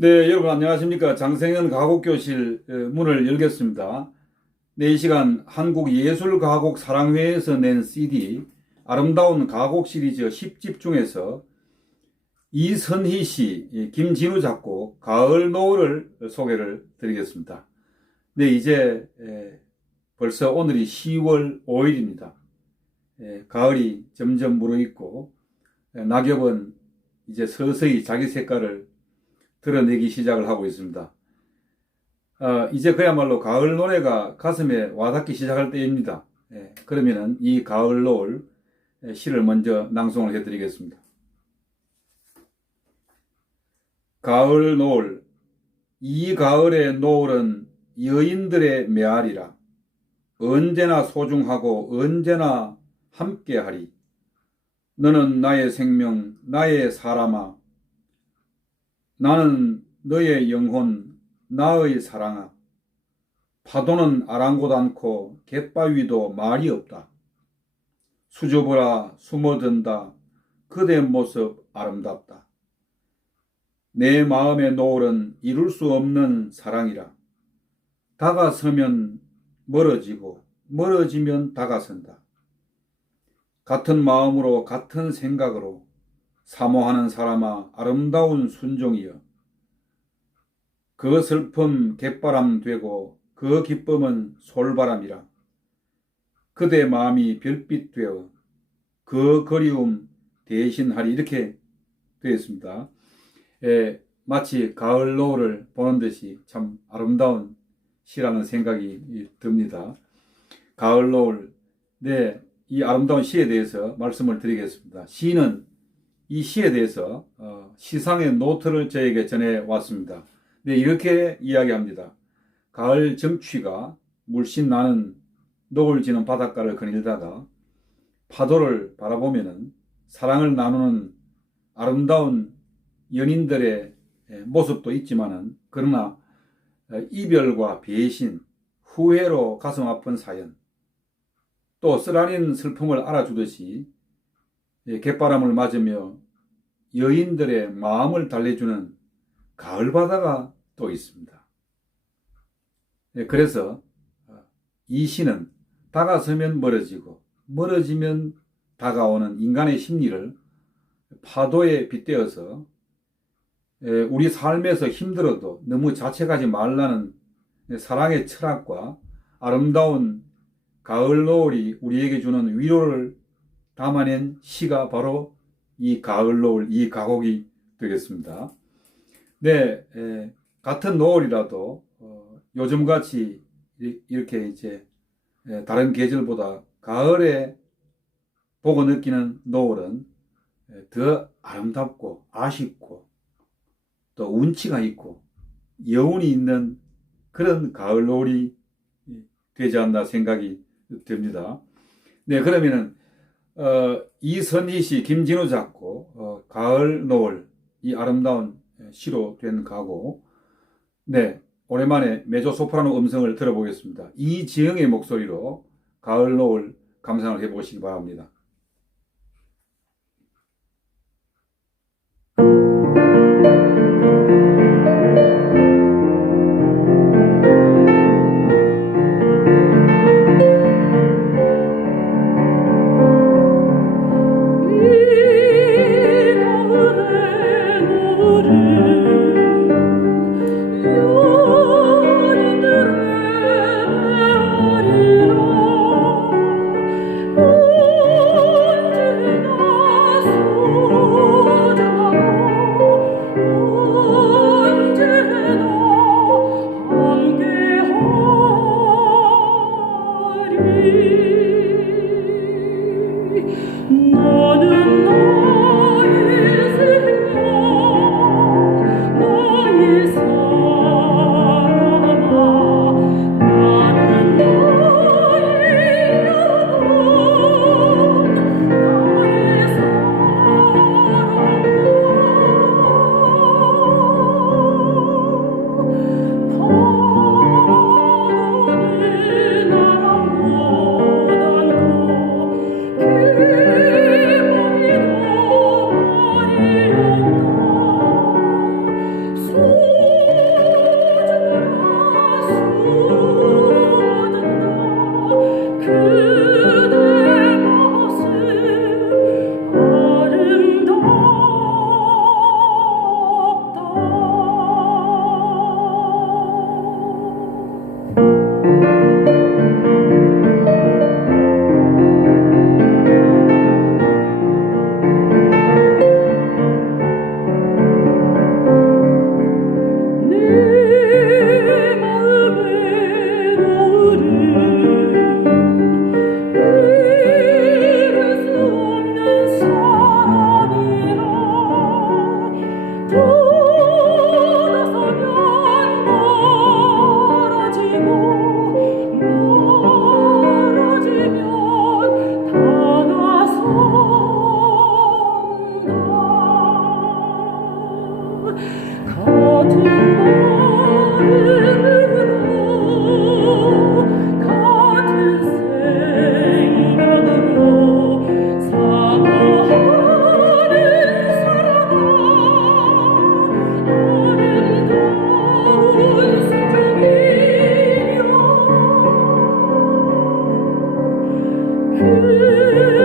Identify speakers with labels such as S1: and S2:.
S1: 네, 여러분 안녕하십니까. 장생현 가곡교실 어, 문을 열겠습니다. 네, 이 시간 한국예술가곡 사랑회에서 낸 CD 아름다운 가곡 시리즈 10집 중에서 이선희 씨, 예, 김진우 작곡 가을 노을을 소개를 드리겠습니다. 네, 이제 에, 벌써 오늘이 10월 5일입니다. 가을이 점점 무르익고 에, 낙엽은 이제 서서히 자기 색깔을 드러내기 시작을 하고 있습니다. 어, 이제 그야말로 가을 노래가 가슴에 와닿기 시작할 때입니다. 예, 그러면은 이 가을 노을 예, 시를 먼저 낭송을 해드리겠습니다. 가을 노을 이 가을의 노을은 여인들의 메아리라 언제나 소중하고 언제나 함께하리 너는 나의 생명 나의 사람아 나는 너의 영혼, 나의 사랑아. 파도는 아랑곳 않고 갯바위도 말이 없다. 수줍어라 숨어든다. 그대 모습 아름답다. 내 마음의 노을은 이룰 수 없는 사랑이라. 다가서면 멀어지고 멀어지면 다가선다. 같은 마음으로 같은 생각으로 사모하는 사람아 아름다운 순종이여 그 슬픔 갯바람 되고 그 기쁨은 솔바람이라 그대 마음이 별빛 되어 그 그리움 대신하리 이렇게 되어 있습니다. 예, 마치 가을 노을을 보는 듯이 참 아름다운 시라는 생각이 듭니다. 가을 노을 네, 이 아름다운 시에 대해서 말씀을 드리겠습니다. 시는 이 시에 대해서 어, 시상의 노트를 저에게 전해 왔습니다. 네, 이렇게 이야기합니다. 가을 정취가 물씬 나는 녹을 지는 바닷가를 거닐다가 파도를 바라보면은 사랑을 나누는 아름다운 연인들의 모습도 있지만은 그러나 어, 이별과 배신, 후회로 가슴 아픈 사연, 또 쓰라린 슬픔을 알아주듯이 예, 갯바람을 맞으며 여인들의 마음을 달래주는 가을 바다가 또 있습니다. 예, 그래서 어, 이 시는 다가서면 멀어지고 멀어지면 다가오는 인간의 심리를 파도에 빗대어서 예, 우리 삶에서 힘들어도 너무 자책하지 말라는 사랑의 철학과 아름다운 가을 노을이 우리에게 주는 위로를 담아낸 시가 바로 이 가을 노을, 이 가곡이 되겠습니다. 네, 에, 같은 노을이라도 어, 요즘같이 이렇게 이제 에, 다른 계절보다 가을에 보고 느끼는 노을은 에, 더 아름답고 아쉽고 또 운치가 있고 여운이 있는 그런 가을 노을이 되지 않나 생각이 듭니다. 네, 그러면은 어, 이선희 씨, 김진우 작곡, 어, 가을 노을, 이 아름다운 시로 된 가곡. 네, 오랜만에 메조 소프라노 음성을 들어보겠습니다. 이지영의 목소리로 가을 노을 감상을 해보시기 바랍니다. you.
S2: 그